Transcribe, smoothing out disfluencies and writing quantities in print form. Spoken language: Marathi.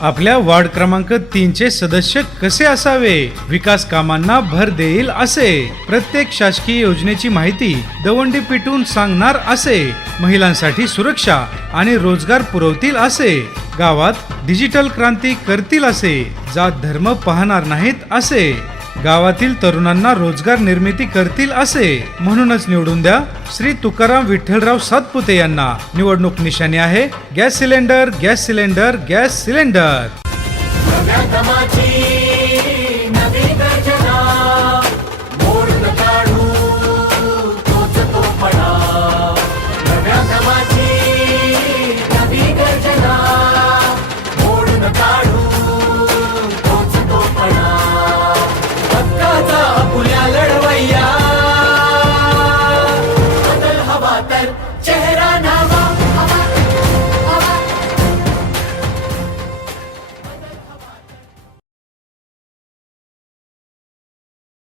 आपल्या वार्ड क्रमांक 3 चे सदस्य कसे असावे, विकास कामांना भर देईल असे, प्रत्येक शासकीय योजनेची माहिती दवंडी पिटून सांगणार असे, महिलांसाठी सुरक्षा आणि रोजगार पुरवतील असे, गावात डिजिटल क्रांती करतील असे, जात धर्म पाहणार नाहीत असे, गावातील तरुणांना रोजगार निर्मिती करतील असे. म्हणूनच निवडून द्या श्री तुकाराम विठ्ठलराव सातपुते यांना. निवडणूक निशाणी आहे gas cylinder, gas cylinder, gas cylinder.